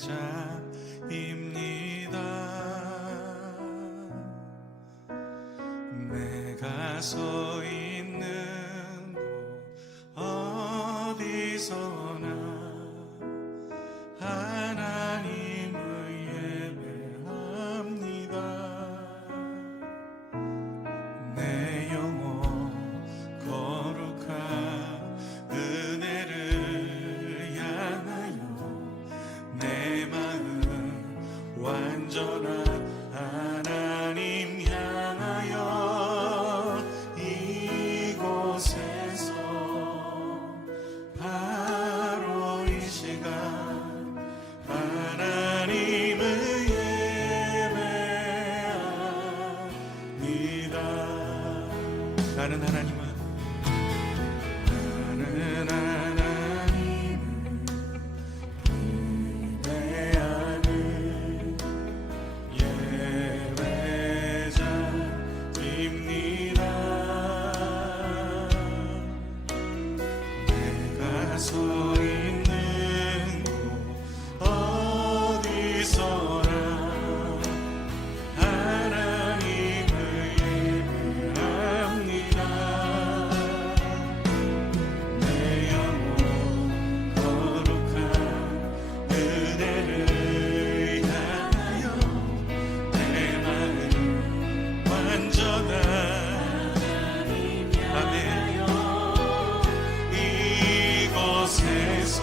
예배자입니다. 내가 서 있는 곳 어디서나 하나님을 예배합니다. 내 영혼 거룩한 은혜를 향하여 내 마음 완전한 하나님 향하여 이곳에서 바로 이 시간 하나님을 예배합니다. 나는 하나님을 예배하는 예배자입니다. 내가 서 있는 곳 어디서나 하나님을 예배합니다. 내 영혼 거룩한 은혜를 향하여 내 마음 완전한 아멘. 이곳에서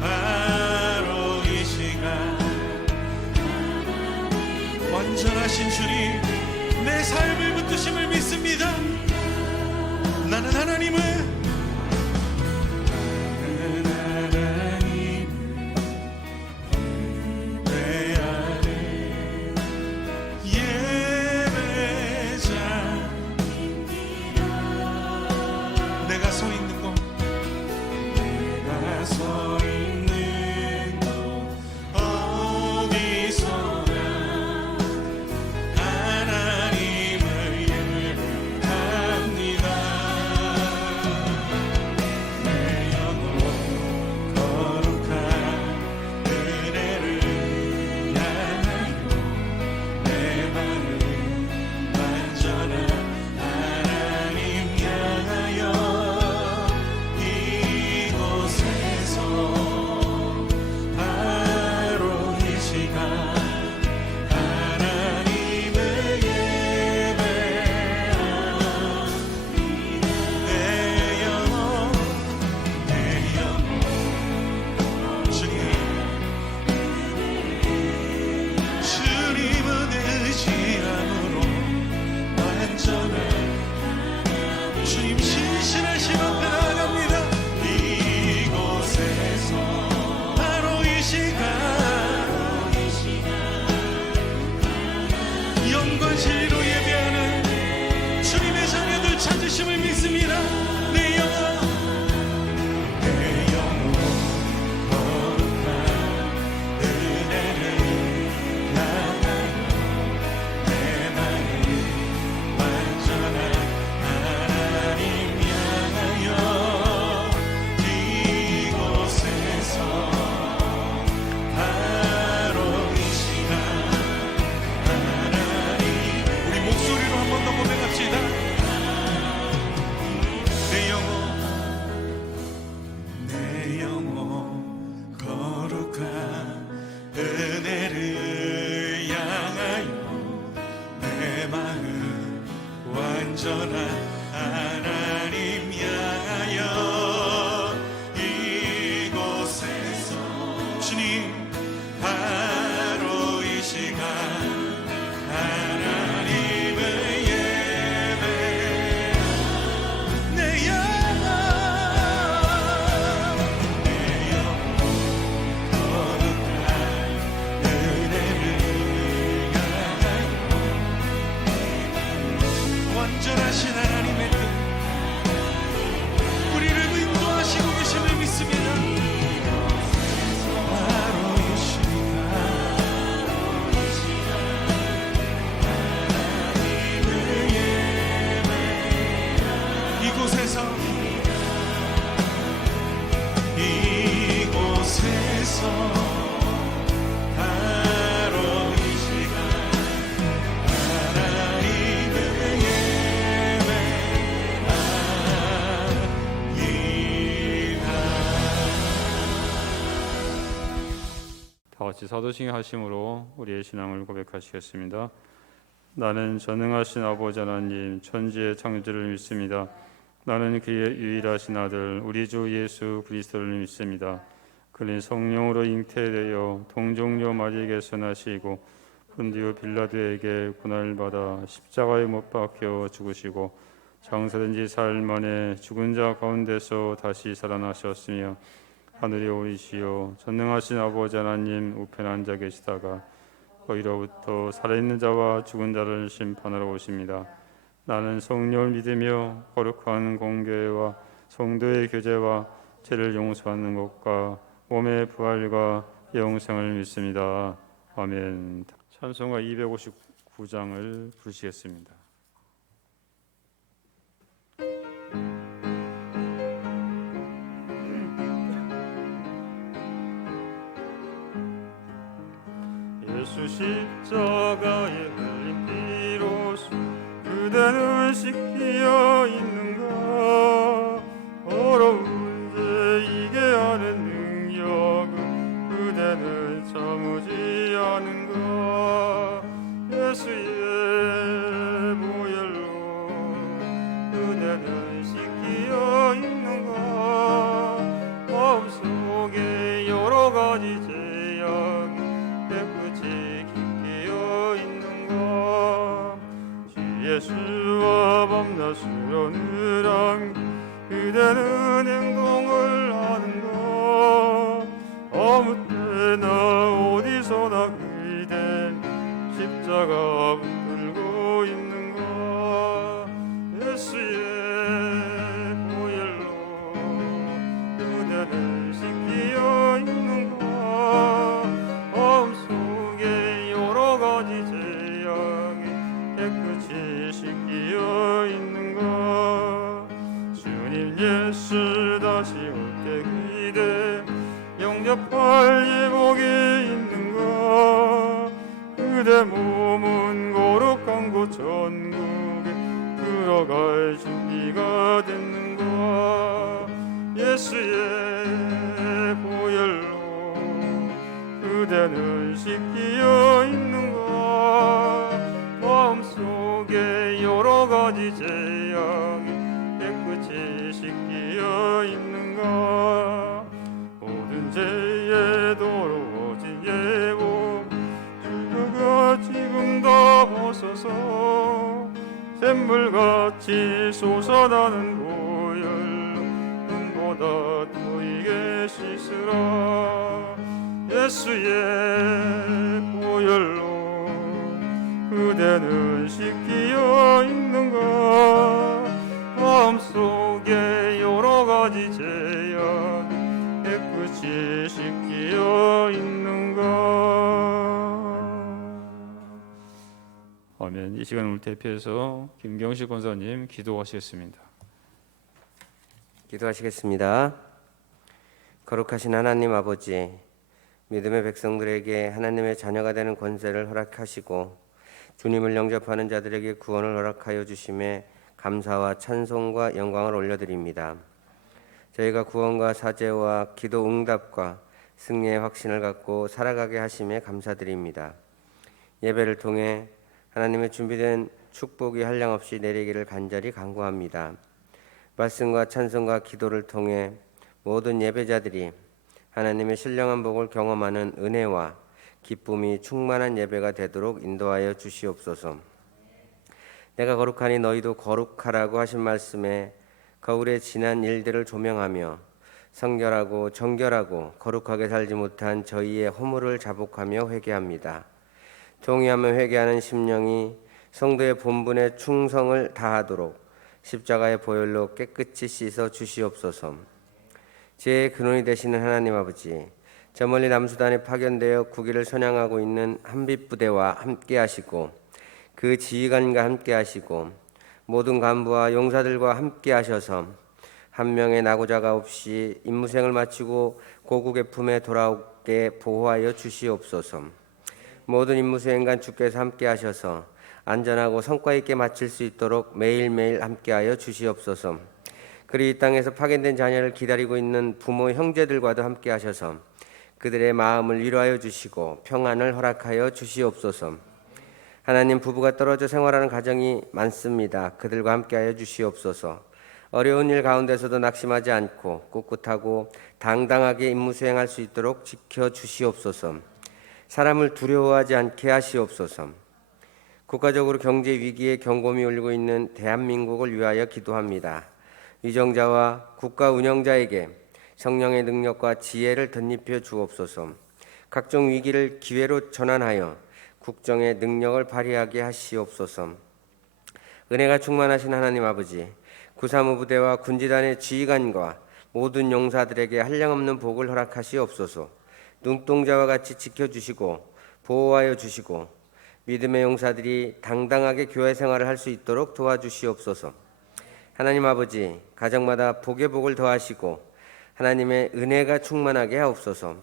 바로 이 시간 완전하신 주님 내 삶을 붙드심을 믿습니다. 나는 하나님을 예배하는 예배자입니다. 내가 서 있는 곳 내가 서 있는 곳 어디서나 하나님을 예배합니다. 내 영혼 거룩한 은혜를 향하여 내 마음 완전한 하나님 향하여 이곳에서 바로 이 시간 하나님을 예배합니다. 내 영혼 주님은 의지함으로 완전한 주님 신실하심 앞에 나아갑니다. 이곳에서 바로 이 시간 영과 진리로 예배하는 주님의 자녀들 찾으심을 믿습니다. 내 영혼 거룩한 은혜를 향하여 내 마음 완전한 하나님 향하여 이곳에서 바로 이 시간 하나님 우리 목소리로 한 번 더 고백합시다. 내 영혼 거룩한 은혜를 향하여 내 마음 완전한 하나님 향하여 이곳에서 주님 바로 이 시간 하나님을 예배합니다. 내 영혼 거룩한 은혜를 향하여 완전하신 하나님의 뜻 우리를 인도하시고 계심을 믿습니다. 바로 다 같이 사도신경 하심으로 우리의 신앙을 고백하시겠습니다. 나는 전능하신 아버지 하나님 천지의 창조주를 믿습니다. 나는 그의 유일하신 아들 우리 주 예수 그리스도를 믿습니다. 그는 성령으로 잉태되어 동정녀 마리에게서 나시고 본디오 빌라도에게 고난을 받아 십자가에 못 박혀 죽으시고 장사된 지 사흘 만에 죽은 자 가운데서 다시 살아나셨으며 하늘에 오르시어 전능하신 아버지 하나님 우편에 앉아 계시다가 거기로부터 살아있는 자와 죽은 자를 심판하러 오십니다. 나는 성령을 믿으며 거룩한 공교회와 성도의 교제와 죄를 용서하는 것과 몸의 부활과 영생을 믿습니다. 아멘. 찬송가 259장을 부르시겠습니다. 예수 십자가에 흘린 피로써 그대는 씻기어 있는가. 더러운 죄 이게 하는 능력은 그대는 참으지 않은가. 예수의 보혈로 그대는 씻기어 있는가. 마음속에 여러 가지 죄악이 깨끗이 깊이어 있는가. 주 예수와 밤낮 수련을 그대는 행동을 하는가. 아무 때나 어디서나 그대 십자가 붙들고 있는가. 예수의 보혈로 그대는 씻기어 있는가. 마음속에 여러 가지 죄악이 깨끗이 씻기어 있는가. 주님 예수 다시 올 때 그대 영접할 예복이 있는가. 그대 몸은 거룩한 곳 천국에 들어갈 준비가 됐는가. 예수의 보혈로 그대는 씻기어 있는가. 마음속에 여러 가지 죄악이 깨끗이 씻기어 있는가. 모든 죄에 더러워진 예복 그가 지금 다 벗어서 샘물같이 솟아나는 보혈 눈보다 더이게 씻으라. 예수의 보혈로 그대는 씻기어 있는가. 마음속에 여러 가지 죄악 깨끗이 씻기어 있는가. 아멘. 이 시간 우리 대표해서 김경식 권사님 기도하시겠습니다. 기도하시겠습니다. 거룩하신 하나님 아버지, 믿음의 백성들에게 하나님의 자녀가 되는 권세를 허락하시고 주님을 영접하는 자들에게 구원을 허락하여 주심에 감사와 찬송과 영광을 올려드립니다. 저희가 구원과 사죄와 기도 응답과 승리의 확신을 갖고 살아가게 하심에 감사드립니다. 예배를 통해 하나님의 준비된 축복이 한량없이 내리기를 간절히 간구합니다. 말씀과 찬송과 기도를 통해 모든 예배자들이 하나님의 신령한 복을 경험하는 은혜와 기쁨이 충만한 예배가 되도록 인도하여 주시옵소서. 내가 거룩하니 너희도 거룩하라고 하신 말씀에 거울에 지난 일들을 조명하며 성결하고 정결하고 거룩하게 살지 못한 저희의 허물을 자복하며 회개합니다. 동의하며 회개하는 심령이 성도의 본분에 충성을 다하도록 십자가의 보혈로 깨끗이 씻어 주시옵소서. 제 근원이 되시는 하나님 아버지, 저 멀리 남수단에 파견되어 국위를 선양하고 있는 한빛부대와 함께 하시고 그 지휘관과 함께 하시고 모든 간부와 용사들과 함께 하셔서 한 명의 낙오자가 없이 임무생을 마치고 고국의 품에 돌아오게 보호하여 주시옵소서. 모든 임무수행간 주께서 함께 하셔서 안전하고 성과 있게 마칠 수 있도록 매일매일 함께하여 주시옵소서. 그리고 이 땅에서 파견된 자녀를 기다리고 있는 부모 형제들과도 함께 하셔서 그들의 마음을 위로하여 주시고 평안을 허락하여 주시옵소서. 하나님, 부부가 떨어져 생활하는 가정이 많습니다. 그들과 함께하여 주시옵소서. 어려운 일 가운데서도 낙심하지 않고 꿋꿋하고 당당하게 임무 수행할 수 있도록 지켜주시옵소서. 사람을 두려워하지 않게 하시옵소서. 국가적으로 경제 위기에 경고음이 울리고 있는 대한민국을 위하여 기도합니다. 위정자와 국가 운영자에게 성령의 능력과 지혜를 덧입혀 주옵소서. 각종 위기를 기회로 전환하여 국정의 능력을 발휘하게 하시옵소서. 은혜가 충만하신 하나님 아버지, 구사무 부대와 군지단의 지휘관과 모든 용사들에게 한량없는 복을 허락하시옵소서. 눈동자와 같이 지켜주시고 보호하여 주시고 믿음의 용사들이 당당하게 교회 생활을 할 수 있도록 도와주시옵소서. 하나님 아버지, 가정마다 복의 복을 더하시고 하나님의 은혜가 충만하게 하옵소서.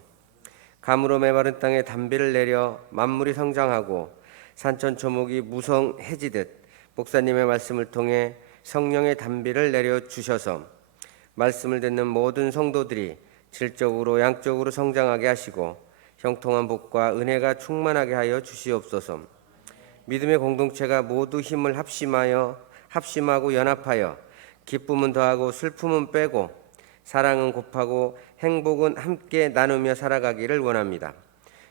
감으로 메마른 땅에 단비를 내려 만물이 성장하고 산천초목이 무성해지듯 목사님의 말씀을 통해 성령의 단비를 내려 주셔서 말씀을 듣는 모든 성도들이 질적으로 양적으로 성장하게 하시고 형통한 복과 은혜가 충만하게 하여 주시옵소서. 믿음의 공동체가 모두 힘을 합심하고 연합하여 기쁨은 더하고 슬픔은 빼고 사랑은 곱하고 행복은 함께 나누며 살아가기를 원합니다.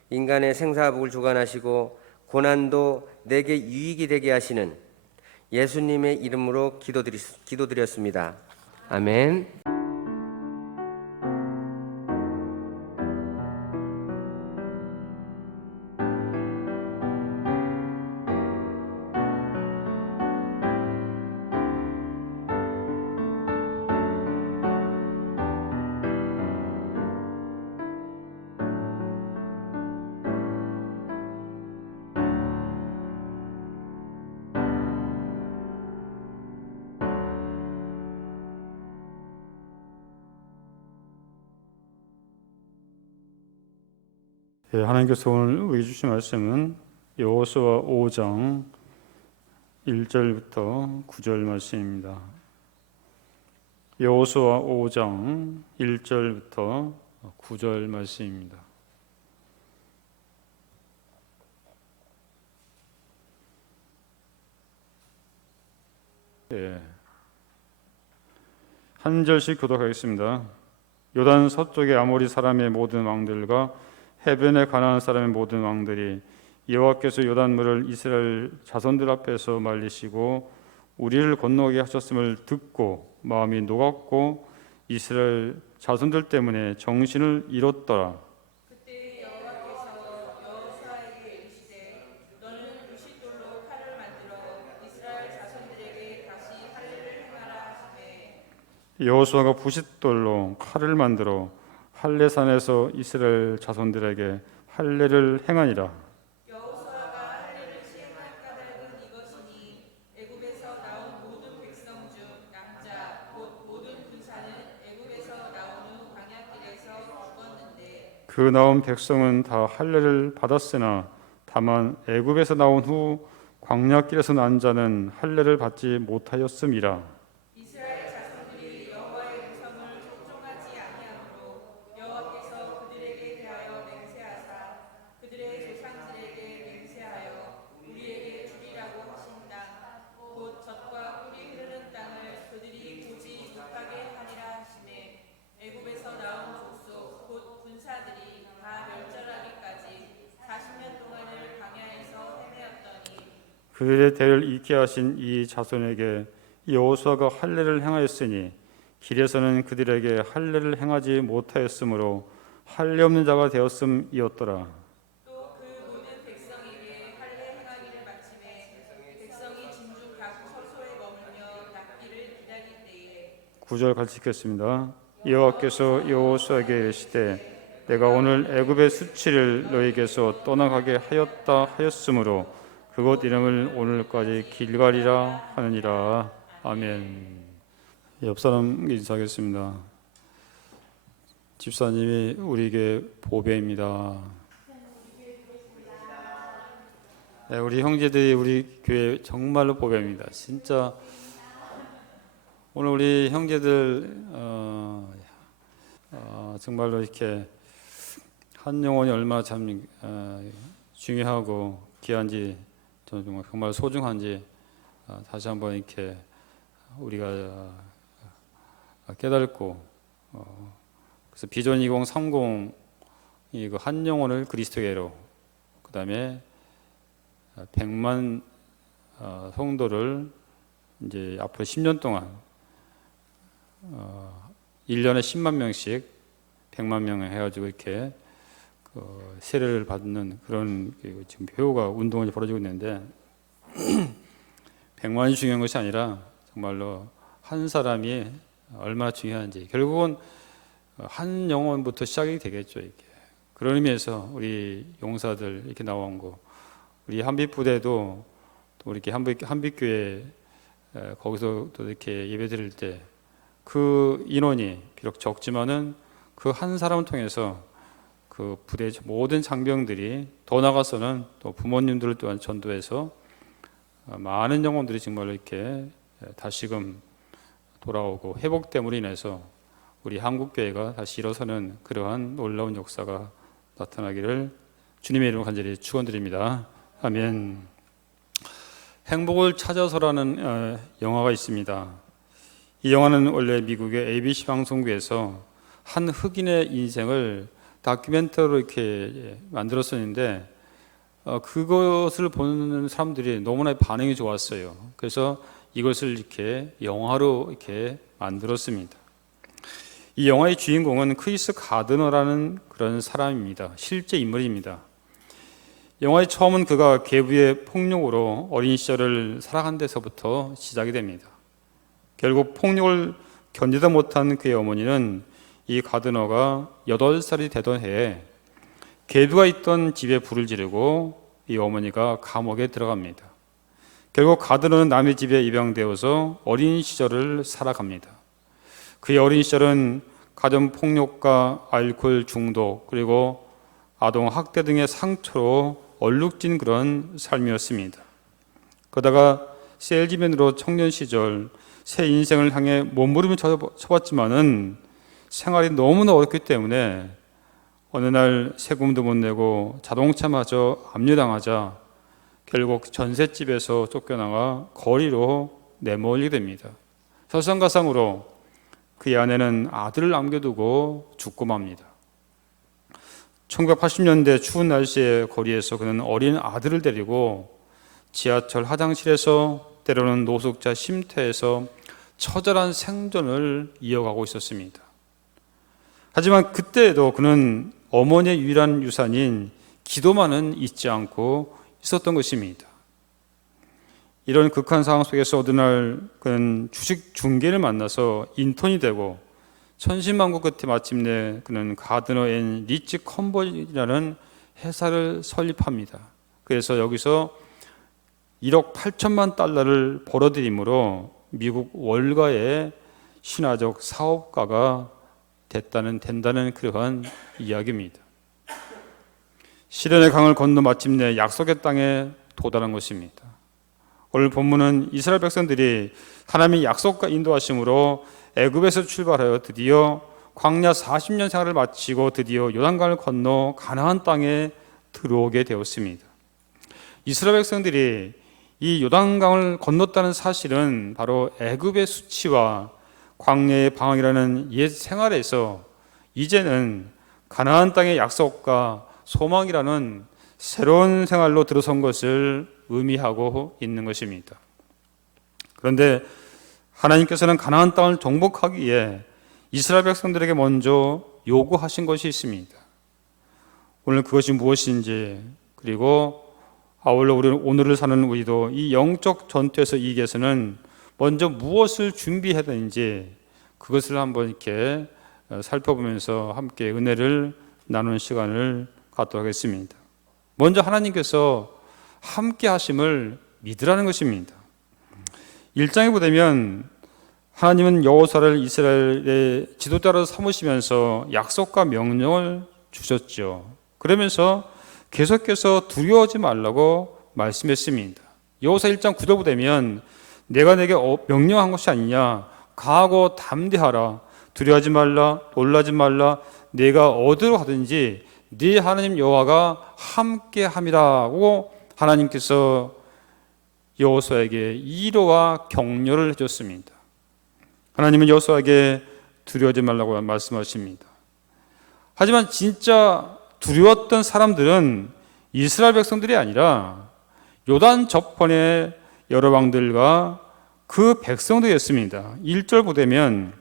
인간의 생사복을 주관하시고 고난도 내게 유익이 되게 하시는 예수님의 이름으로 기도드렸습니다. 아멘. 하나님께서 오늘 우리에게 주신 말씀은 여호수아 5장 1절부터 9절 말씀입니다. 여호수아 5장 1절부터 9절 말씀입니다. 한 절씩 교독하겠습니다. 요단 서쪽의 아모리 사람의 모든 왕들과 해변에 가나안 사람의 모든 왕들이 여호와께서 요단물을 이스라엘 자손들 앞에서 말리시고 우리를 건너게 하셨음을 듣고 마음이 녹았고 이스라엘 자손들 때문에 정신을 잃었더라. 그때 여호와께서 여호수아에게 이르시되 너는 부싯돌로 칼을 만들어 이스라엘 자손들에게 다시 할례를 행하라 하시매 여호수아가 부싯돌로 칼을 만들어 할례산에서 이스라엘 자손들에게 할례를 행하니라. 여호수아가 할례를 시행할 까닭은 이것이니 애굽에서 나온 모든 백성 중 남자 곧 모든 군사는 애굽에서 나온 후 광야길에서 죽었는데 그 나온 백성은 다 할례를 받았으나 다만 애굽에서 나온 후 광야길에서 난 자는 할례를 받지 못하였음이라. 이스라엘 자손들이 여호와의 음성을 청종하지 아니하므로 여호와께서 그들에게 대하여 맹세하사 그들의 조상들에게 맹세하여 우리에게 주리라고 하신 땅 곧 젖과 꿀이 흐르는 땅을 그들이 보지 못하게 하리라 하시매 애굽에서 나온 족속 곧 군사들이 다 멸절하기까지 40년 동안을 광야에서 헤매었더니 그들의 대를 잃게 하신 이 자손에게 여호수아가 할례를 행하였으니 길에서는 그들에게 할례를 행하지 못하였으므로 할례 없는 자가 되었음이었더라. 또 그 모든 백성에게 할례 행하기를 마침에 백성이 진주 각 처소에 머물며 낫기를 기다릴 때에 9절 같이 읽겠습니다. 여호와께서 여호수아에게 이르시되 내가 오늘 애굽의 수치를 너에게서 떠나가게 하였다 하였으므로 그곳 이름을 오늘까지 길갈이라 하느니라. 아멘. 옆 사람 인사하겠습니다. 집사님이 우리에게 보배입니다. 네, 우리 형제들이 우리 교회 정말로 보배입니다. 진짜 오늘 우리 형제들 정말로 이렇게 한 영혼이 얼마나 참 중요하고 귀한지, 저는 정말 소중한지 다시 한번 이렇게 우리가 깨닫고, 그래서 비전 2030 이 한 영혼을 그리스도께로, 그 다음에 100만 성도를 이제 앞으로 10년 동안 1년에 10만 명씩 100만 명 해가지고 이렇게 세례를 받는 그런 지금 배우가 운동이 벌어지고 있는데 100만이 중요한 것이 아니라 정말로 한 사람이 얼마나 중요한지, 결국은 한 영혼부터 시작이 되겠죠. 이렇게. 그런 의미에서 우리 용사들 이렇게 나온 거, 우리 한빛부대도 또 이렇게 한빛교회 거기서 또 이렇게 예배드릴 때 그 인원이 비록 적지만은 그 한 사람을 통해서 그 부대 모든 장병들이 더 나가서는 또 부모님들을 또한 전도해서 많은 영혼들이 정말 이렇게 다시금 돌아오고 회복됨으로 인해서 우리 한국교회가 다시 일어서는 그러한 놀라운 역사가 나타나기를 주님의 이름으로 간절히 축원드립니다. 아멘. 행복을 찾아서라는 영화가 있습니다. 이 영화는 원래 미국의 ABC 방송국에서 한 흑인의 인생을 다큐멘터리로 이렇게 만들었었는데 그것을 보는 사람들이 너무나 반응이 좋았어요. 그래서 이것을 이렇게 영화로 이렇게 만들었습니다. 이 영화의 주인공은 크리스 가드너라는 그런 사람입니다. 실제 인물입니다. 영화의 처음은 그가 계부의 폭력으로 어린 시절을 살아간 데서부터 시작이 됩니다. 결국 폭력을 견디다 못한 그의 어머니는 이 가드너가 8살이 되던 해에 계부가 있던 집에 불을 지르고 이 어머니가 감옥에 들어갑니다. 결국 가드너는 남의 집에 입양되어서 어린 시절을 살아갑니다. 그의 어린 시절은 가정폭력과 알코올 중독 그리고 아동학대 등의 상처로 얼룩진 그런 삶이었습니다. 그러다가 셀즈맨으로 청년 시절 새 인생을 향해 몸부림을 쳐봤지만은 생활이 너무나 어렵기 때문에 어느 날 세금도 못 내고 자동차마저 압류당하자 결국 전셋집에서 쫓겨나가 거리로 내몰리게 됩니다. 설상가상으로 그의 아내는 아들을 남겨두고 죽고 맙니다. 1980년대 추운 날씨의 거리에서 그는 어린 아들을 데리고 지하철 화장실에서 때로는 노숙자 쉼터에서 처절한 생존을 이어가고 있었습니다. 하지만 그때에도 그는 어머니의 유일한 유산인 기도만은 잊지 않고 있었던 것입니다. 이런 극한 상황 속에서 어느 날 그는 주식 중개를 만나서 인턴이 되고 천신만고 끝에 마침내 그는 가드너 앤 리치 컨버이라는 회사를 설립합니다. 그래서 여기서 1억 8천만 달러를 벌어들이므로 미국 월가의 신화적 사업가가 된다는 그러한 이야기입니다. 시련의 강을 건너 마침내 약속의 땅에 도달한 것입니다. 오늘 본문은 이스라엘 백성들이 하나님의 약속과 인도하심으로 애굽에서 출발하여 드디어 광야 40년 생활을 마치고 드디어 요단강을 건너 가나안 땅에 들어오게 되었습니다. 이스라엘 백성들이 이 요단강을 건넜다는 사실은 바로 애굽의 수치와 광야의 방황이라는 옛 생활에서 이제는 가나안 땅의 약속과 소망이라는 새로운 생활로 들어선 것을 의미하고 있는 것입니다. 그런데 하나님께서는 가나안 땅을 정복하기 위해 이스라엘 백성들에게 먼저 요구하신 것이 있습니다. 오늘 그것이 무엇인지, 그리고 아울러 오늘을 사는 우리도 이 영적 전투에서 이기기 위해서는 먼저 무엇을 준비해야 되는지 그것을 한번 이렇게 살펴보면서 함께 은혜를 나누는 시간을 갖도록 하겠습니다. 먼저 하나님께서 함께 하심을 믿으라는 것입니다. 1장에 보면 하나님은 여호수아를 이스라엘의 지도자로 삼으시면서 약속과 명령을 주셨죠. 그러면서 계속해서 두려워하지 말라고 말씀했습니다. 여호수아 1장 9절 보면 내가 내게 명령한 것이 아니냐, 강하고 담대하라, 두려워하지 말라, 놀라지 말라, 내가 어디로 가든지 네 하나님 여호와가 함께함이라고 하나님께서 여호수아에게 위로와 격려를 해줬습니다. 하나님은 여호수아에게 두려워하지 말라고 말씀하십니다. 하지만 진짜 두려웠던 사람들은 이스라엘 백성들이 아니라 요단 저편의 여러 왕들과 그 백성들이었습니다. 1절 보되면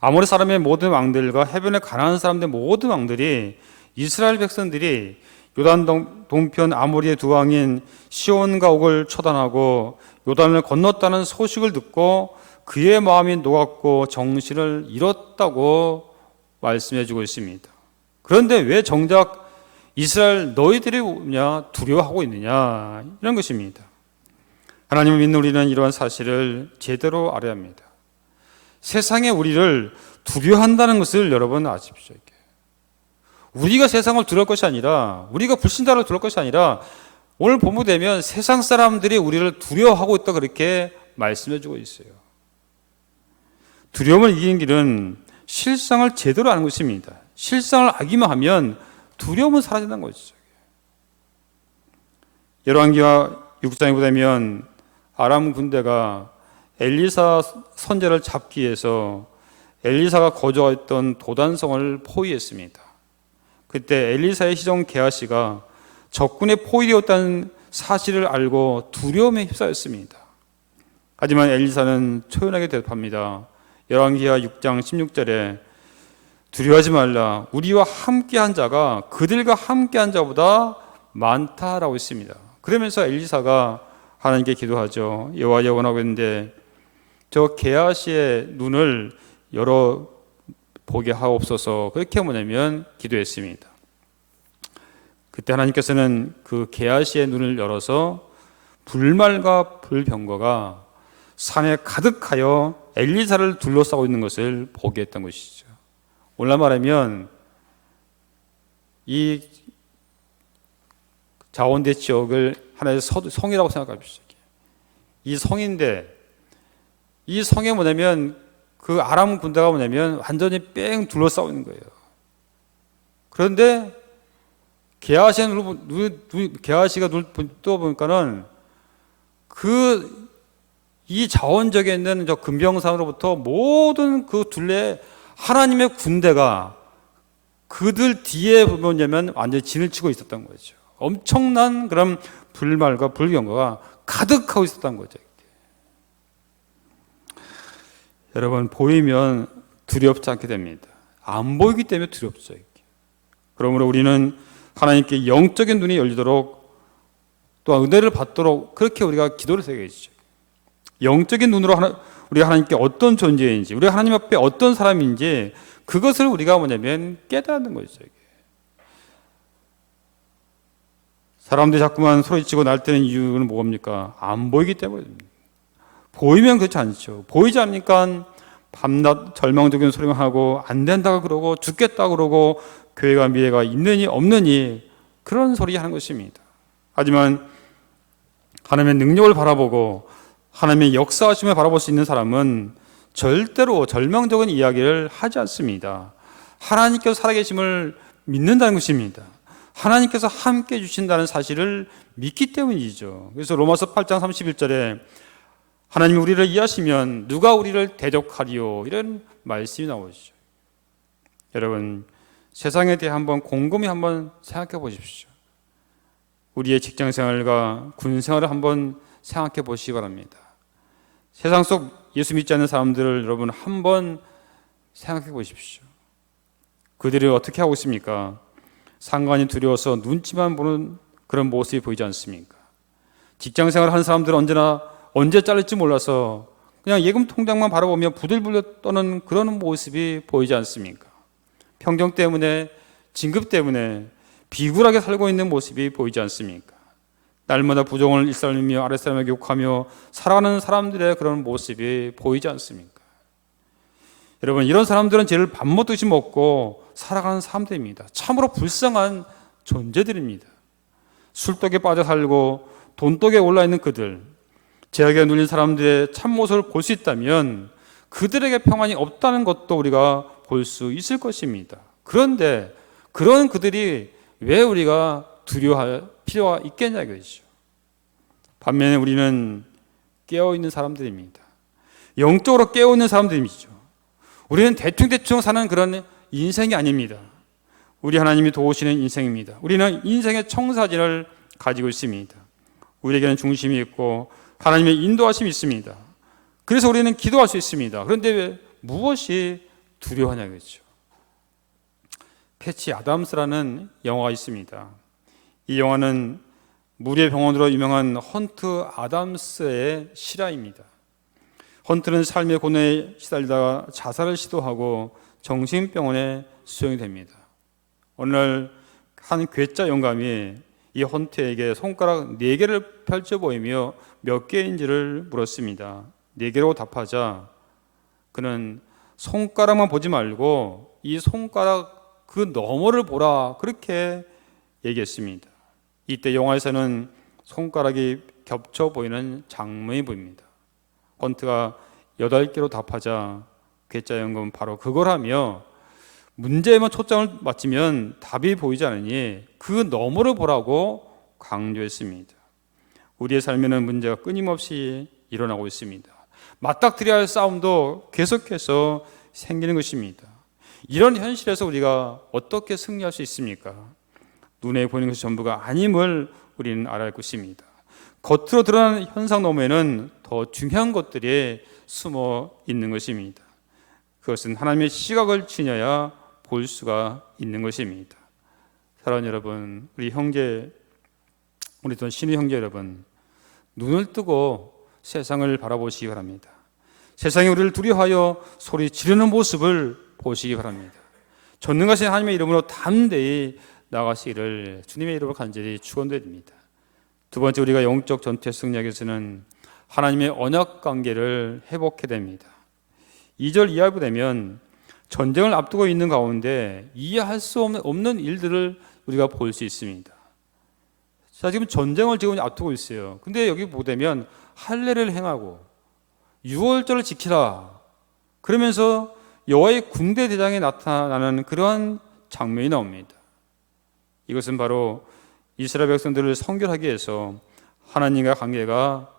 아모리 사람의 모든 왕들과 해변에 가나안 사람들 모든 왕들이 이스라엘 백성들이 요단 동편 아모리의 두 왕인 시온과 옥을 처단하고 요단을 건넜다는 소식을 듣고 그의 마음이 녹았고 정신을 잃었다고 말씀해 주고 있습니다. 그런데 왜 정작 이스라엘 너희들이 두려워하고 있느냐, 이런 것입니다. 하나님을 믿는 우리는 이러한 사실을 제대로 알아야 합니다. 세상에 우리를 두려워한다는 것을 여러분 아십시오. 우리가 세상을 두려울 것이 아니라, 우리가 불신자를 두려울 것이 아니라, 오늘 본문되면 세상 사람들이 우리를 두려워하고 있다, 그렇게 말씀해 주고 있어요. 두려움을 이기는 길은 실상을 제대로 아는 것입니다. 실상을 알기만 하면 두려움은 사라진다는 것이죠. 열왕기하 6장에 보면 아람 군대가 엘리사 선지자를 잡기 위해서 엘리사가 거주했던 도단성을 포위했습니다. 그때 엘리사의 시종 게하시가 적군의 포위되었다는 사실을 알고 두려움에 휩싸였습니다. 하지만 엘리사는 초연하게 대답합니다. 열왕기하 6장 16절에 두려워하지 말라, 우리와 함께한 자가 그들과 함께한 자보다 많다라고 했습니다. 그러면서 엘리사가 하나님께 기도하죠. 여호와 영원하고 있는데 저 게하시의 눈을 열어 보게 하옵소서, 그렇게 뭐냐면 기도했습니다. 그때 하나님께서는 그 게하시의 눈을 열어서 불말과 불병거가 산에 가득하여 엘리사를 둘러싸고 있는 것을 보게 했던 것이죠. 오늘날 말하면 이 자원대 지역을 하나의 성이라고 생각합시다. 이 성인데 이 성에 뭐냐면 그 아람 군대가 뭐냐면 완전히 뺑 둘러싸고 있는 거예요. 그런데 게하시가 눈을 떠 보니까는 이 자원적에 있는 저 금병산으로부터 모든 그 둘레 하나님의 군대가 그들 뒤에 보면 완전히 진을 치고 있었던 거죠. 엄청난 그런 불말과 불경거가 가득하고 있었던 거죠. 여러분, 보이면 두렵지 않게 됩니다. 안 보이기 때문에 두렵죠. 그러므로 우리는 하나님께 영적인 눈이 열리도록 또한 은혜를 받도록 그렇게 우리가 기도를 드려야죠. 영적인 눈으로 우리가 하나님께 어떤 존재인지, 우리가 하나님 앞에 어떤 사람인지 그것을 우리가 뭐냐면 깨닫는 거죠. 사람들이 자꾸만 소리치고 날뛰는 이유는 뭡니까? 안 보이기 때문입니다. 보이면 그렇지 않죠. 보이지 않으니까 밤낮 절망적인 소리만 하고 안 된다고 그러고 죽겠다고 그러고 교회가 미래가 있느니 없느니 그런 소리 하는 것입니다. 하지만 하나님의 능력을 바라보고 하나님의 역사하심을 바라볼 수 있는 사람은 절대로 절망적인 이야기를 하지 않습니다. 하나님께서 살아계심을 믿는다는 것입니다. 하나님께서 함께 해주신다는 사실을 믿기 때문이죠. 그래서 로마서 8장 31절에 하나님이 우리를 이해하시면 누가 우리를 대적하리요, 이런 말씀이 나오죠. 여러분, 세상에 대해 한번 곰곰이 한번 생각해 보십시오. 우리의 직장생활과 군생활을 한번 생각해 보시기 바랍니다. 세상 속 예수 믿지 않는 사람들을 여러분 한번 생각해 보십시오. 그들이 어떻게 하고 있습니까? 상관이 두려워서 눈치만 보는 그런 모습이 보이지 않습니까? 직장생활을 하는 사람들은 언제 잘릴지 몰라서 그냥 예금 통장만 바라보며 부들부들 떠는 그런 모습이 보이지 않습니까? 평정 때문에, 진급 때문에 비굴하게 살고 있는 모습이 보이지 않습니까? 날마다 부정을 일삼으며 아랫사람에게 욕하며 살아가는 사람들의 그런 모습이 보이지 않습니까? 여러분, 이런 사람들은 죄를 밥 먹듯이 먹고 살아가는 사람들입니다. 참으로 불쌍한 존재들입니다. 술독에 빠져 살고 돈독에 올라있는 그들, 죄악에 눌린 사람들의 참모습을 볼 수 있다면 그들에게 평안이 없다는 것도 우리가 볼 수 있을 것입니다. 그런데 그런 그들이 왜 우리가 두려워할 필요가 있겠냐 이것이죠. 반면에 우리는 깨어있는 사람들입니다. 영적으로 깨어있는 사람들이죠. 우리는 대충대충 사는 그런 인생이 아닙니다. 우리 하나님이 도우시는 인생입니다. 우리는 인생의 청사진을 가지고 있습니다. 우리에게는 중심이 있고 하나님의 인도하심이 있습니다. 그래서 우리는 기도할 수 있습니다. 그런데 왜 무엇이 두려워하냐 그렇죠. 패치 아담스라는 영화가 있습니다. 이 영화는 무리의 병원으로 유명한 헌트 아담스의 실화입니다. 헌트는 삶의 고뇌에 시달리다가 자살을 시도하고 정신병원에 수용이 됩니다. 어느 날 한 괴짜 영감이 이 헌트에게 손가락 4개를 펼쳐 보이며 몇 개인지를 물었습니다. 4개라고 답하자 그는 손가락만 보지 말고 이 손가락 그 너머를 보라 그렇게 얘기했습니다. 이때 영화에서는 손가락이 겹쳐 보이는 장면이 보입니다. 헌트가 8개로 답하자 괴짜 영감은 바로 그걸 하며 문제에만 초점을 맞추면 답이 보이지 않으니 그 너머를 보라고 강조했습니다. 우리의 삶에는 문제가 끊임없이 일어나고 있습니다. 맞닥뜨려야 할 싸움도 계속해서 생기는 것입니다. 이런 현실에서 우리가 어떻게 승리할 수 있습니까? 눈에 보이는 것이 전부가 아님을 우리는 알아야 할 것입니다. 겉으로 드러나는 현상 너머에는 더 중요한 것들이 숨어 있는 것입니다. 그것은 하나님의 시각을 지녀야 볼 수가 있는 것입니다. 사랑하는 여러분, 우리 형제, 우리 또 신의 형제 여러분, 눈을 뜨고 세상을 바라보시기 바랍니다. 세상이 우리를 두려워하여 소리 지르는 모습을 보시기 바랍니다. 전능하신 하나님의 이름으로 담대히 나가시기를 주님의 이름으로 간절히 축원드립니다. 두 번째, 우리가 영적 전투에 승리하기 위해서는 하나님의 언약 관계를 회복해야 됩니다. 2절 이하로 되면 전쟁을 앞두고 있는 가운데 이해할 수 없는 일들을 우리가 볼 수 있습니다. 자, 지금 전쟁을 지금 앞두고 있어요. 근데 여기 보면 할례를 행하고 유월절을 지키라 그러면서 여호와의 군대 대장에 나타나는 그러한 장면이 나옵니다. 이것은 바로 이스라엘 백성들을 성결하기 위해서 하나님과 관계가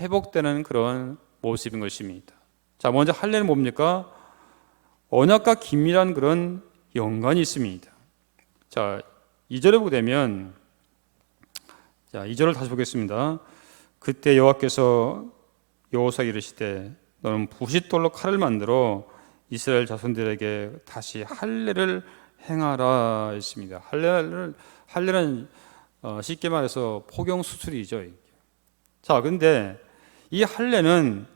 회복되는 그런 모습인 것입니다. 자, 먼저 할례는 뭡니까? 언약과 긴밀한 그런 연관이 있습니다. 자, 2절에 보게 되면, 자, 2절을 다시 보겠습니다. 그때 여호와께서 여호수아에게 이르시되 너는 부싯돌로 칼을 만들어 이스라엘 자손들에게 다시 할례를 행하라 했습니다. 할례는 쉽게 말해서 포경 수술이죠. 자, 근데 이 할례는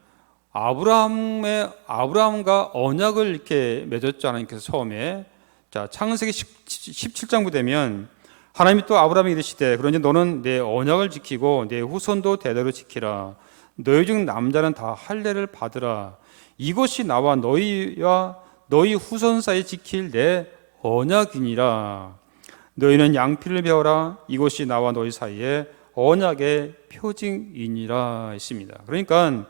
아브라함과 언약을 이렇게 맺었죠. 하나님께서 처음에. 자, 창세기 17장부 되면 하나님이 또 아브라함에게 이르시되 그러니 너는 내 언약을 지키고 내 후손도 대대로 지키라. 너희 중 남자는 다 할례를 받으라. 이것이 나와 너희와 너희 후손 사이 지킬 내 언약이니라. 너희는 양피를 베어라. 이것이 나와 너희 사이에 언약의 표징이니라 했습니다. 그러니까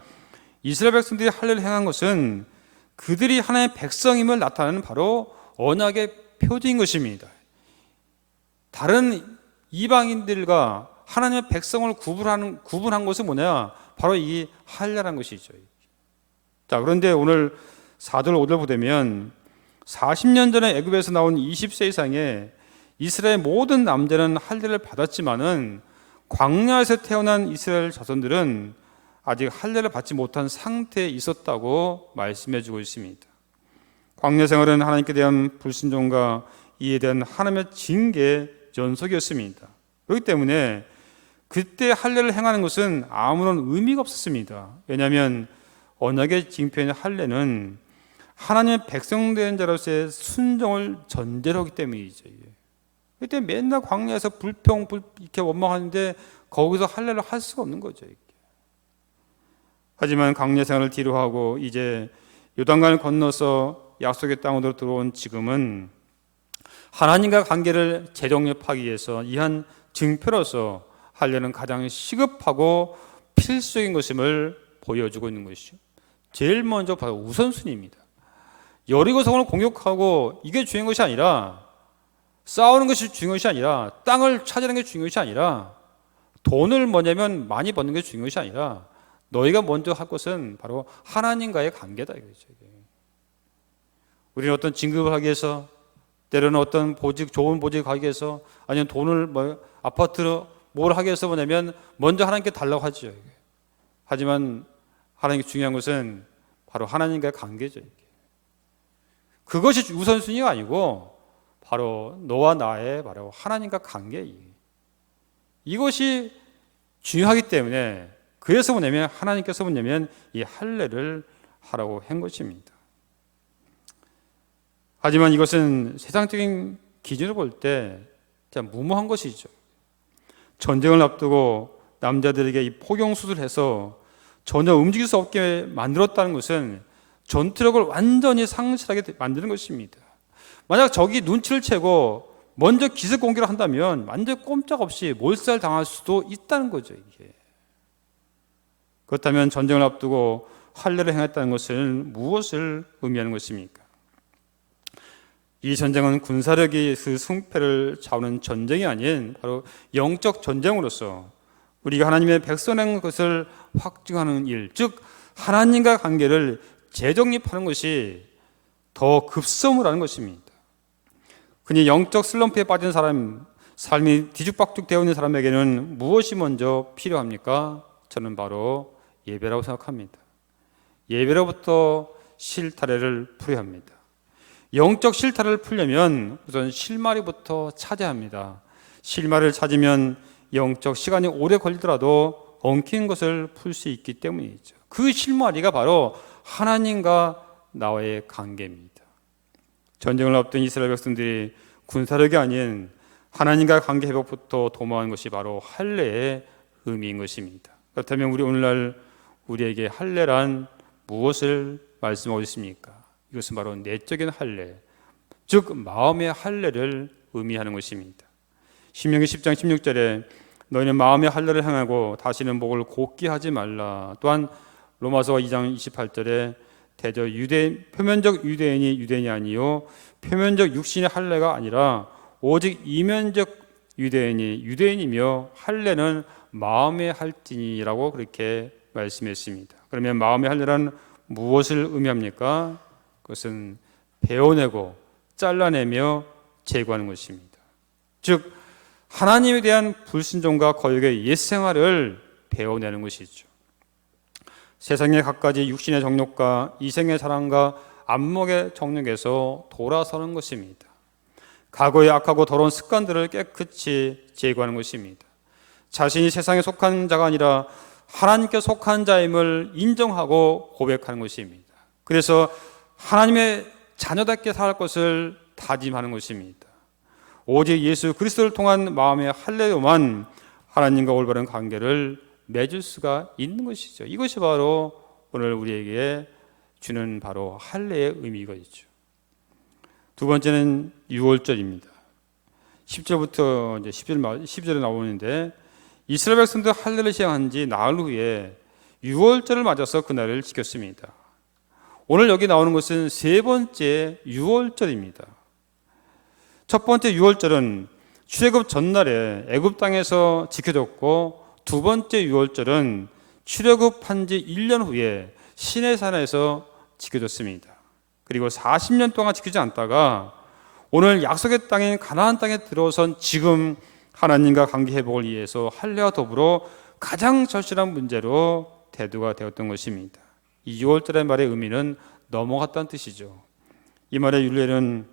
이스라엘 백성들이 할례를 행한 것은 그들이 하나님의 백성임을 나타내는 바로 언약의 표징인 것입니다. 다른 이방인들과 하나님의 백성을 구분한 것은 뭐냐? 바로 이 할례라는 것이죠. 자, 그런데 오늘 4절 5절 보면 40년 전에 애굽에서 나온 20세 이상의 이스라엘 모든 남자는 할례를 받았지만은 광야에서 태어난 이스라엘 자손들은 아직 할례를 받지 못한 상태에 있었다고 말씀해주고 있습니다. 광야 생활은 하나님께 대한 불순종과 이에 대한 하나님의 징계 연속이었습니다. 그렇기 때문에 그때 할례를 행하는 것은 아무런 의미가 없었습니다. 왜냐하면 언약의 징표인 할례는 하나님의 백성된 자로서의 순종을 전제로 하기 때문이죠. 그때 맨날 광야에서 이렇게 원망하는데 거기서 할례를 할 수가 없는 거죠. 하지만 광야 생활을 뒤로하고 이제 요단강을 건너서 약속의 땅으로 들어온 지금은 하나님과 관계를 재정립하기 위해서 이한 증표로서 할례는 가장 시급하고 필수적인 것임을 보여주고 있는 것이죠. 제일 먼저 바로 우선순위입니다. 여리고 성을 공격하고 이게 중요한 것이 아니라 싸우는 것이 중요한 것이 아니라, 땅을 차지하는 게 중요한 것이 아니라, 돈을 많이 버는 게 중요한 것이 아니라, 너희가 먼저 할 것은 바로 하나님과의 관계다 이거죠. 우리는 어떤 진급을 하기 위해서, 때로는 어떤 좋은 보직을 가기 위해서, 아니면 돈을 아파트로 뭘 하기 위해서 뭐냐면 먼저 하나님께 달라고 하죠. 하지만 하나님께 중요한 것은 바로 하나님과의 관계죠. 그것이 우선순위가 아니고 바로 너와 나의 바로 하나님과 관계, 이것이 중요하기 때문에, 그래서 뭐냐면 하나님께서 뭐냐면 이 할례를 하라고 한 것입니다. 하지만 이것은 세상적인 기준으로 볼 때 무모한 것이죠. 전쟁을 앞두고 남자들에게 이 포경 수술해서 전혀 움직일 수 없게 만들었다는 것은 전투력을 완전히 상실하게 만드는 것입니다. 만약 적이 눈치를 채고 먼저 기습 공격을 한다면 완전 꼼짝없이 몰살 당할 수도 있다는 거죠. 이게. 그렇다면 전쟁을 앞두고 할례를 행했다는 것은 무엇을 의미하는 것입니까? 이 전쟁은 군사력이 그 승패를 좌우하는 전쟁이 아닌 바로 영적 전쟁으로서 우리가 하나님의 백성인 것을 확증하는 일, 즉 하나님과 관계를 재정립하는 것이 더 급선무를 하는 것입니다. 그니 영적 슬럼프에 빠진 사람, 삶이 뒤죽박죽 되어 있는 사람에게는 무엇이 먼저 필요합니까? 저는 바로 예배라고 생각합니다. 예배로부터 실타래를 풀어야 합니다. 영적 실타래를 풀려면 우선 실마리부터 찾아야 합니다. 실마리를 찾으면 영적 시간이 오래 걸리더라도 엉킨 것을 풀 수 있기 때문이죠. 그 실마리가 바로 하나님과 나와의 관계입니다. 전쟁을 앞둔 이스라엘 백성들이 군사력이 아닌 하나님과 관계 회복부터 도모한 것이 바로 할례의 의미인 것입니다. 그렇다면 우리 오늘날 우리에게 할례란 무엇을 말씀하고 있습니까? 이것은 바로 내적인 할례, 즉 마음의 할례를 의미하는 것입니다. 신명기 10장 16절에 너희는 마음의 할례를 행하고 다시는 목을 곧게 하지 말라. 또한 로마서 2장 28절에 대저 표면적 유대인이 유대인이 아니요 표면적 육신의 할례가 아니라 오직 이면적 유대인이 유대인이며 할례는 마음의 할지니라고 그렇게 말씀했습니다. 그러면 마음의 할례란 무엇을 의미합니까? 그것은 베어내고 잘라내며 제거하는 것입니다. 즉 하나님에 대한 불순종과 거역의 옛생활을 베어내는 것이죠. 세상의 갖가지 육신의 정욕과 이생의 사랑과 안목의 정욕에서 돌아서는 것입니다. 과거의 악하고 더러운 습관들을 깨끗이 제거하는 것입니다. 자신이 세상에 속한 자가 아니라 하나님께 속한 자임을 인정하고 고백하는 것입니다. 그래서 하나님의 자녀답게 살 것을 다짐하는 것입니다. 오직 예수 그리스도를 통한 마음의 할례로만 하나님과 올바른 관계를 맺을 수가 있는 것이죠. 이것이 바로 오늘 우리에게 주는 바로 할례의 의미이죠. 두 번째는 유월절입니다. 10절부터 이제 10절에 나오는데 이스라엘 백성들 할례를 시행한 지 나흘 후에 유월절을 맞아서 그날을 지켰습니다. 오늘 여기 나오는 것은 세 번째 유월절입니다. 첫 번째 유월절은 출애굽 전날에 애굽 땅에서 지켜졌고, 두 번째 유월절은 출애굽한 지 1년 후에 시내산에서 지켜졌습니다. 그리고 40년 동안 지키지 않다가 오늘 약속의 땅인 가나안 땅에 들어선 지금 하나님과 관계 회복을 위해서 할례와 더불어 가장 절실한 문제로 대두가 되었던 것입니다. 이 유월절의 말의 의미는 넘어갔다는 뜻이죠. 이 말의 윤례는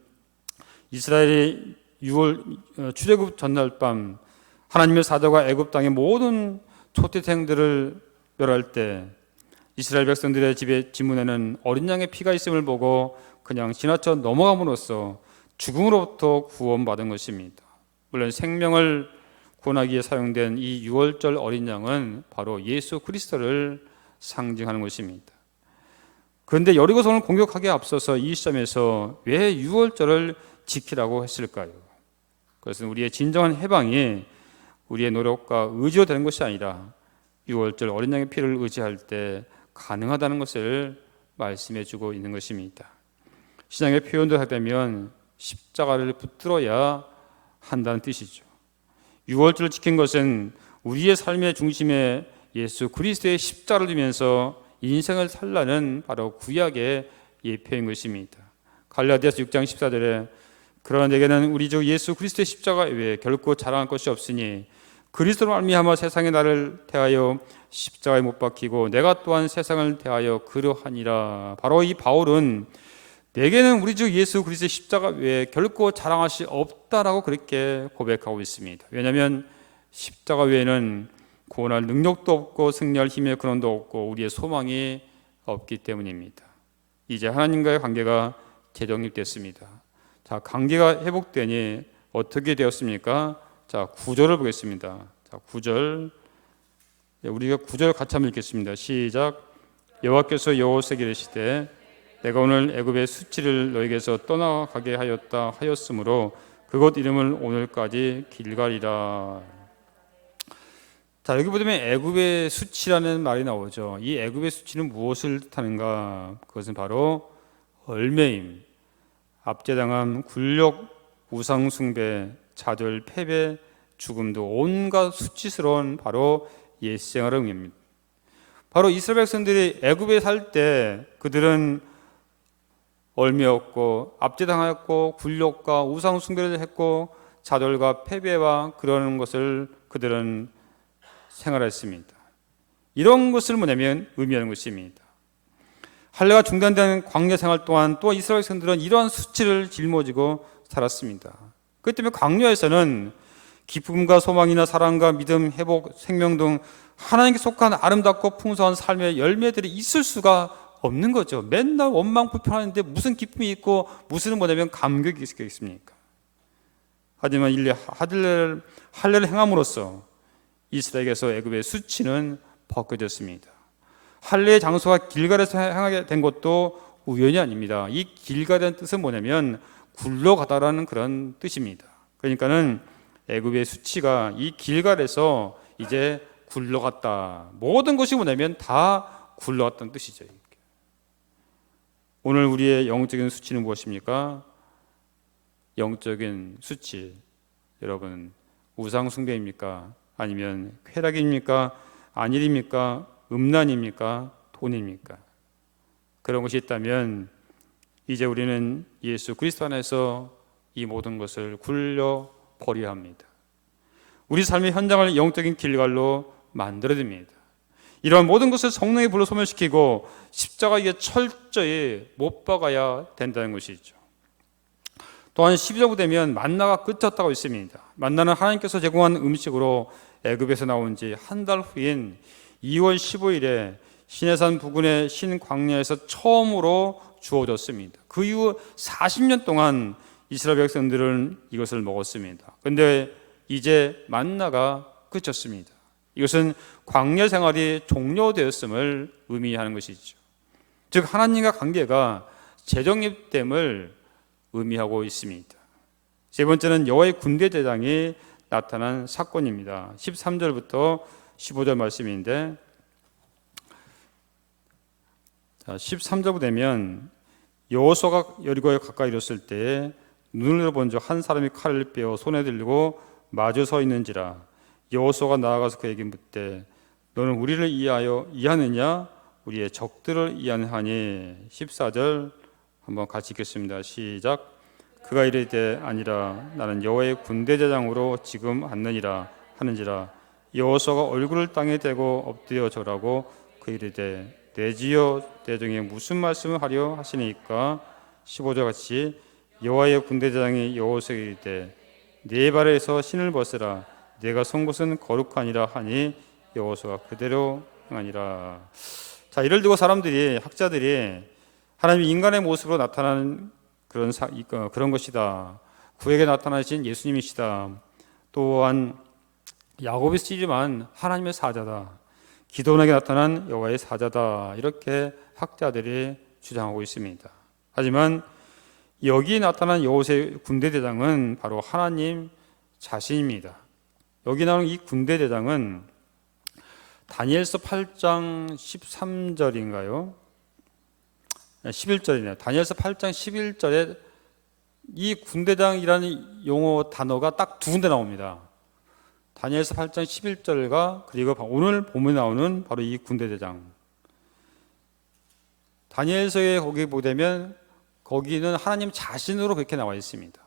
이스라엘이 출애굽 전날 밤 하나님의 사자가 애굽 땅의 모든 초태생들을 멸할 때 이스라엘 백성들의 집에 지문에는 어린 양의 피가 있음을 보고 그냥 지나쳐 넘어감으로써 죽음으로부터 구원받은 것입니다. 물론 생명을 구원하기 위해 사용된 이 유월절 어린 양은 바로 예수 그리스도를 상징하는 것입니다. 그런데 여리고성을 공격하기에 앞서서 이 시점에서 왜 유월절을 지키라고 했을까요? 그것은 우리의 진정한 해방이 우리의 노력과 의지로 되는 것이 아니라 유월절 어린 양의 피를 의지할 때 가능하다는 것을 말씀해 주고 있는 것입니다. 신앙의 표현도 하다면 십자가를 붙들어야 한다는 뜻이죠. 유월절을 지킨 것은 우리의 삶의 중심에 예수 그리스도의 십자가를 두면서 인생을 살라는 바로 구약의 예표인 것입니다. 갈라디아서 6장 14절에 그러나 내게는 우리 주 예수 그리스도의 십자가 외에 결코 자랑할 것이 없으니 그리스도로 말미암아 세상에 나를 대하여 십자가에 못 박히고 내가 또한 세상을 대하여 그러하니라. 바로 이 바울은 내게는 우리 주 예수 그리스도의 십자가 외에 결코 자랑할 수 없다라고 그렇게 고백하고 있습니다. 왜냐하면 십자가 외에는 구원할 능력도 없고 승리할 힘의 근원도 없고 우리의 소망이 없기 때문입니다. 이제 하나님과의 관계가 재정립됐습니다. 자, 관계가 회복되니 어떻게 되었습니까? 자, 9절을 보겠습니다. 자, 9절. 우리가 9절 같이 한번 읽겠습니다. 시작. 여호와께서 여호수아에게 이르시되 내가 오늘 애굽의 수치를 너에게서 떠나가게 하였다 하였으므로 그곳 이름을 오늘까지 길갈이라. 자, 여기 보면 애굽의 수치라는 말이 나오죠. 이 애굽의 수치는 무엇을 뜻하는가? 그것은 바로 얼매임, 압제당함, 굴욕, 우상숭배, 좌절, 패배, 죽음도 온갖 수치스러운 바로 옛 생활을 의미합니다. 바로 이스라엘 백성들이 애굽에 살 때 그들은 얼매였고 압제당하였고 굴욕과 우상숭배를 했고 좌절과 패배와 그러는 것을 그들은 생활했습니다. 이런 것을 뭐냐면 의미하는 것입니다. 할례가 중단된 광야 생활 동안 또 이스라엘 백성들은 이러한 수치를 짊어지고 살았습니다. 그렇기 때문에 광야에서는 기쁨과 소망이나 사랑과 믿음, 회복, 생명 등 하나님께 속한 아름답고 풍성한 삶의 열매들이 있을 수가 없는 거죠. 맨날 원망 불평하는데 무슨 기쁨이 있고 무슨 뭐냐면 감격이 있겠습니까? 하지만 할례를 행함으로써 이스라엘에게서 애굽의 수치는 벗겨졌습니다. 할례의 장소가 길갈에서 행하게 된 것도 우연이 아닙니다. 이 길갈이라는 뜻은 뭐냐면 굴러가다라는 그런 뜻입니다. 그러니까는 애굽의 수치가 이 길갈에서 이제 굴러갔다. 모든 것이 뭐냐면 다 굴러갔다는 뜻이죠. 오늘 우리의 영적인 수치는 무엇입니까? 영적인 수치, 여러분 우상 숭배입니까? 아니면 쾌락입니까? 안일입니까? 음란입니까? 돈입니까? 그런 것이 있다면 이제 우리는 예수 그리스도 안에서 이 모든 것을 굴려 버려야 합니다. 우리 삶의 현장을 영적인 길갈로 만들어야 됩니다. 이러한 모든 것을 성령의 불로 소멸시키고 십자가에 철저히 못 박아야 된다는 것이죠. 또한 12절 되면 만나가 끝쳤다고 있습니다. 만나는 하나님께서 제공한 음식으로 애굽에서 나온 지 한 달 후인 2월 15일에 시내산 부근의 신광야에서 처음으로 주어졌습니다. 그 이후 40년 동안 이스라엘 백성들은 이것을 먹었습니다. 그런데 이제 만나가 끝쳤습니다. 이것은 광야 생활이 종료되었음을 의미하는 것이죠. 즉 하나님과 관계가 재정립됨을 의미하고 있습니다. 세 번째는 여호와의 군대 대장이 나타난 사건입니다. 13절부터 15절 말씀인데 13절 되면 여호수아가 여리고에 가까이 이르렀을 때에 눈을 본즉 한 사람이 칼을 빼어 손에 들고 마주 서 있는지라. 여호수아가 나아가서 그에게 묻되 너는 우리를 이해하느냐 우리의 적들을 이해하니. 14절 한번 같이 읽겠습니다. 시작. 그가 이르되 아니라 나는 여호와의 군대대장으로 지금 왔느니라 하는지라. 여호수아가 얼굴을 땅에 대고 엎드려 절하고 그 이르되 내 주여 내 중에 무슨 말씀을 하려 하시니까. 15절 같이 여호와의 군대대장이 여호수아에게 이르되 네 발에서 신을 벗으라 내가 선 곳은 거룩하니라 하니 여호수아가 그대로 행하니라. 자, 이를 두고 사람들이 학자들이 하나님이 인간의 모습으로 나타나는 그런 것이다. 구에게 나타나신 예수님이시다. 또한 야곱이 쓰지만 하나님의 사자다. 기도원에게 나타난 여호와의 사자다. 이렇게 학자들이 주장하고 있습니다. 하지만 여기 나타난 여호수아의 군대대장은 바로 하나님 자신입니다. 여기 나오는 이 군대대장은 다니엘서 8장 13절인가요? 11절이네요. 다니엘서 8장 11절에 이 군대장이라는 용어 단어가 딱 두 군데 나옵니다. 다니엘서 8장 11절과 그리고 오늘 본문에 나오는 바로 이 군대대장. 다니엘서에 거기 보면 거기는 하나님 자신으로 그렇게 나와 있습니다.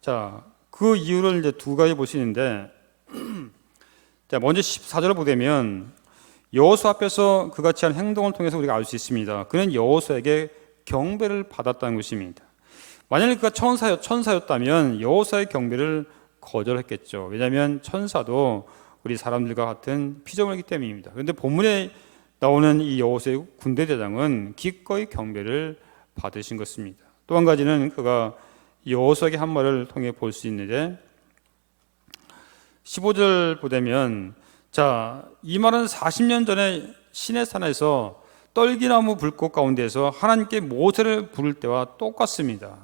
자, 그 이유를 이제 두 가지 보시는데, 자, 먼저 14절을 보면 여호수아 앞에서 그같이 한 행동을 통해서 우리가 알 수 있습니다. 그는 여호수아에게 경배를 받았다는 것입니다. 만약에 그가 천사였다면 여호수아의 경배를 거절했겠죠. 왜냐하면 천사도 우리 사람들과 같은 피조물이기 때문입니다. 그런데 본문에 나오는 이 여호수아의 군대 대장은 기꺼이 경배를 받으신 것입니다. 또 한 가지는 그가 여호수아에게 한 말을 통해 볼 수 있는데 15절 보면 자, 이 말은 40년 전에 시내산에서 떨기나무 불꽃 가운데서 하나님께 모세를 부를 때와 똑같습니다.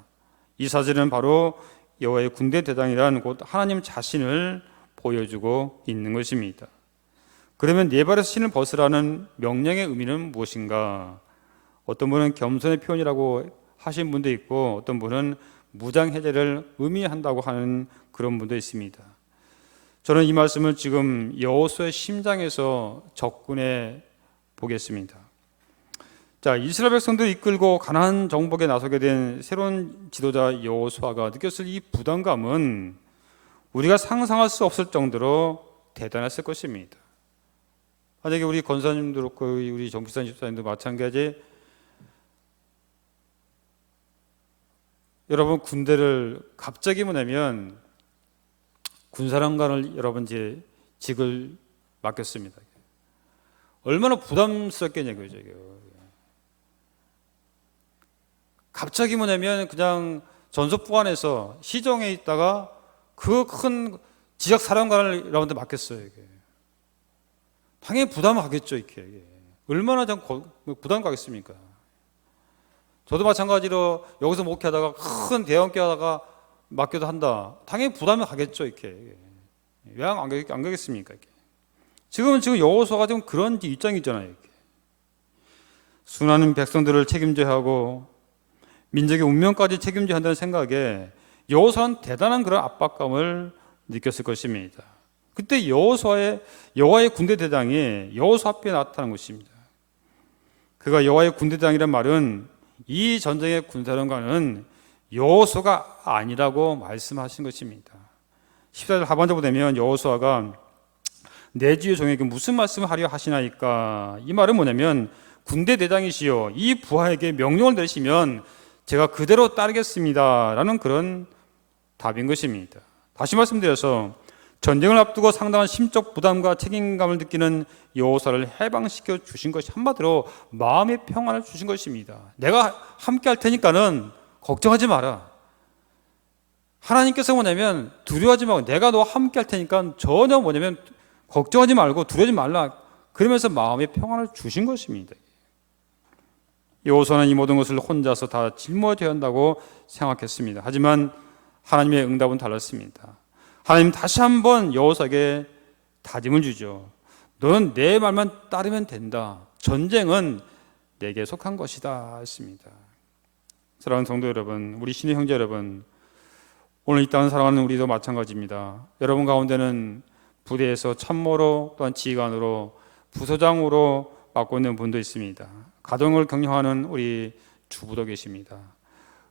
이 사실은 바로 여호와의 군대 대장이란 곧 하나님 자신을 보여주고 있는 것입니다. 그러면 네 발에서 신을 벗으라는 명령의 의미는 무엇인가? 어떤 분은 겸손의 표현이라고 하신 분도 있고 어떤 분은 무장해제를 의미한다고 하는 그런 분도 있습니다. 저는 이 말씀을 지금 여호수아의 심장에서 접근해 보겠습니다. 자, 이스라엘 백성들을 이끌고 가나안 정복에 나서게 된 새로운 지도자 여호수아가 느꼈을 이 부담감은 우리가 상상할 수 없을 정도로 대단했을 것입니다. 만약에 우리 권사님도 그렇고 우리 정비사님 집사님도 마찬가지. 여러분 군대를 갑자기 보내면 군사령관을 여러분 이제 직을 맡겼습니다. 얼마나 부담스럽겠냐 그죠. 갑자기 뭐냐면 그냥 전속부 안에서 시정에 있다가 그 큰 지역 사령관을 여러분들 맡겼어요. 이게. 당연히 부담을 가겠죠. 이게. 얼마나 부담 가겠습니까? 저도 마찬가지로 여기서 목회하다가 큰 대형교회 하다가 맡겨도 한다. 당연히 부담이 가겠죠. 이렇게. 왜 안 가겠습니까? 이렇게. 지금 여호수아가 지금 그런 입장이잖아요. 이렇게. 수많은 백성들을 책임져야 하고 민족의 운명까지 책임져야 한다는 생각에 여호수아는 대단한 그런 압박감을 느꼈을 것입니다. 그때 여호와의 군대 대장이 여호수아 앞에 나타난 것입니다. 그가 여호와의 군대 대장이란 말은 이 전쟁의 군사령관은 여호수아가 아니라고 말씀하신 것입니다. 14절 하반절 보면 여호수아가 내 주의 종에게 무슨 말씀을 하려 하시나이까? 이 말은 뭐냐면 군대 대장이시여 이 부하에게 명령을 내리시면 제가 그대로 따르겠습니다 라는 그런 답인 것입니다. 다시 말씀드려서 전쟁을 앞두고 상당한 심적 부담과 책임감을 느끼는 여호수아를 해방시켜 주신 것이 한마디로 마음의 평안을 주신 것입니다. 내가 함께 할 테니까는 걱정하지 마라. 하나님께서 뭐냐면 두려워하지 말고 내가 너와 함께 할 테니까 전혀 뭐냐면 걱정하지 말고 두려워하지 말라. 그러면서 마음의 평안을 주신 것입니다. 여호수아는 이 모든 것을 혼자서 다 짊어져야 한다고 생각했습니다. 하지만 하나님의 응답은 달랐습니다. 하나님 다시 한번 여호수아에게 다짐을 주죠. 너는 내 말만 따르면 된다. 전쟁은 내게 속한 것이다 했습니다. 사랑하는 성도 여러분, 우리 신의 형제 여러분, 오늘 이 땅을 살아가는 우리도 마찬가지입니다. 여러분 가운데는 부대에서 참모로 또한 지휘관으로 부소장으로 맡고 있는 분도 있습니다. 가정을 격려하는 우리 주부도 계십니다.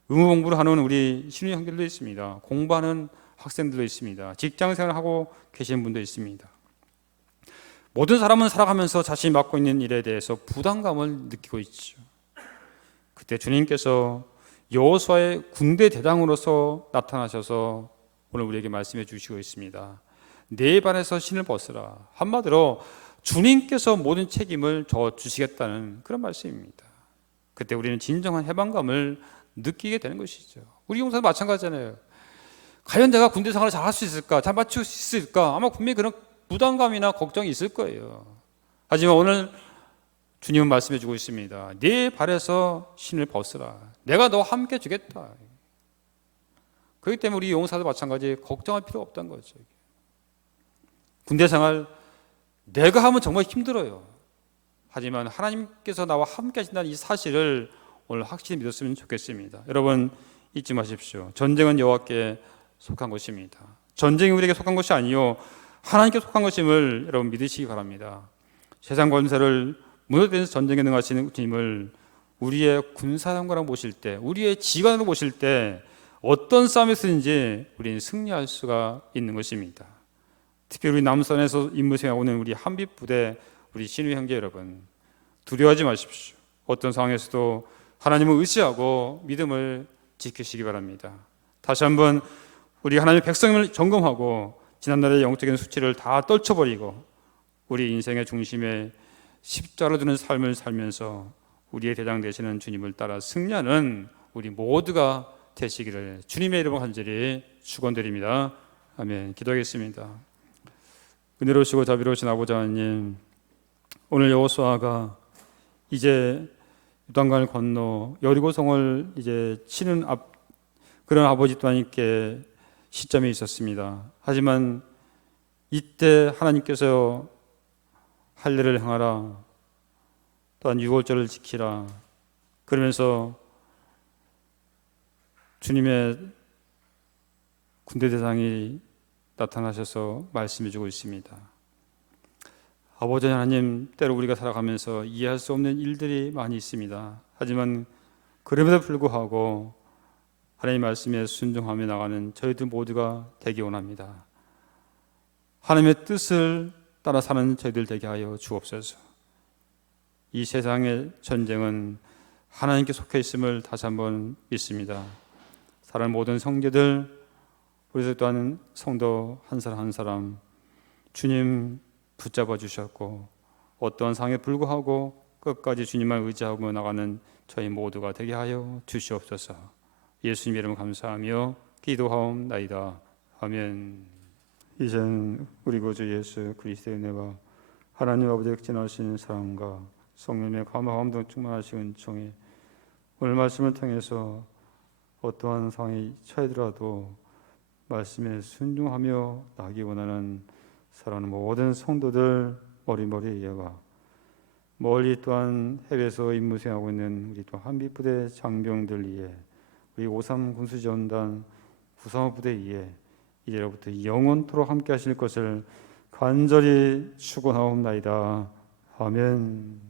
의무 공부를 하는 우리 신의 형제들도 있습니다. 공부하는 학생들도 있습니다. 직장생활을 하고 계신 분도 있습니다. 모든 사람은 살아가면서 자신이 맡고 있는 일에 대해서 부담감을 느끼고 있죠. 그때 주님께서 여호수아의 군대 대장으로서 나타나셔서 오늘 우리에게 말씀해 주시고 있습니다. 네 발에서 신을 벗으라. 한마디로 주님께서 모든 책임을 져 주시겠다는 그런 말씀입니다. 그때 우리는 진정한 해방감을 느끼게 되는 것이죠. 우리 용사도 마찬가지잖아요. 과연 내가 군대 생활을 잘 할 수 있을까? 잘 맞출 수 있을까? 아마 분명히 그런 부담감이나 걱정이 있을 거예요. 하지만 오늘 주님은 말씀해 주고 있습니다. 네 발에서 신을 벗으라. 내가 너와 함께 주겠다. 그렇기 때문에 우리 용사도 마찬가지 걱정할 필요가 없다는 거죠. 군대 생활 내가 하면 정말 힘들어요. 하지만 하나님께서 나와 함께 하신다는 이 사실을 오늘 확실히 믿었으면 좋겠습니다. 여러분, 잊지 마십시오. 전쟁은 여호와께 속한 것입니다. 전쟁이 우리에게 속한 것이 아니요 하나님께 속한 것임을 여러분 믿으시기 바랍니다. 세상 권세를 무너뜨리는 전쟁에 능하시는 주님을 우리의 군사령관으로 모실 때, 우리의 지휘관으로 모실 때 어떤 싸움에서든지 우리는 승리할 수가 있는 것입니다. 특별히 우리 남선에서 임무 수행하고는 우리 한빛부대, 우리 신우 형제 여러분, 두려워하지 마십시오. 어떤 상황에서도 하나님을 의지하고 믿음을 지키시기 바랍니다. 다시 한번 우리 하나님의 백성을 점검하고 지난날의 영적인 수치를 다 떨쳐버리고 우리 인생의 중심에 십자가를 두는 삶을 살면서 우리의 대장 되시는 주님을 따라 승리하는 우리 모두가 되시기를 주님의 이름으로 간절히 축원드립니다. 아멘. 기도하겠습니다. 은혜로우시고 자비로우신 아버지 하나님, 오늘 여호수아가 이제 요단강을 건너 여리고성을 이제 치는 그런 아버지 또 하나님께 시점에 있었습니다. 하지만 이때 하나님께서 할례를 행하라, 또한 유월절을 지키라 그러면서 주님의 군대 대장이 나타나셔서 말씀해주고 있습니다. 아버지 하나님, 때로 우리가 살아가면서 이해할 수 없는 일들이 많이 있습니다. 하지만 그럼에도 불구하고 하나님 말씀에 순종하며 나가는 저희들 모두가 되기 원합니다. 하나님의 뜻을 따라 사는 저희들 되게 하여 주옵소서. 이 세상의 전쟁은 하나님께 속해 있음을 다시 한번 믿습니다. 사랑하는 모든 성도들, 우리들 또한 성도 한 사람 한 사람 주님 붙잡아 주셨고 어떠한 상황에 불구하고 끝까지 주님만 의지하고 나가는 저희 모두가 되게 하여 주시옵소서. 예수님 이름 감사하며 기도하옵나이다. 아멘. 이젠 우리 구주 예수 그리스도의 은혜와 하나님 아버지의 진하신 사랑과 성령의 감화감동 충만하신 은총이 오늘 말씀을 통해서 어떠한 상황이 처하더라도 말씀에 순종하며 나기 원하는 사랑하는 모든 성도들 머리머리 예와 멀리 또한 해외에서 임무 수행하고 있는 우리 또 한빛부대 장병들 이에 우리 53 군수지원단 935 부대 이에 이제로부터 영원토록 함께 하실 것을 간절히 축원하옵나이다. 아멘.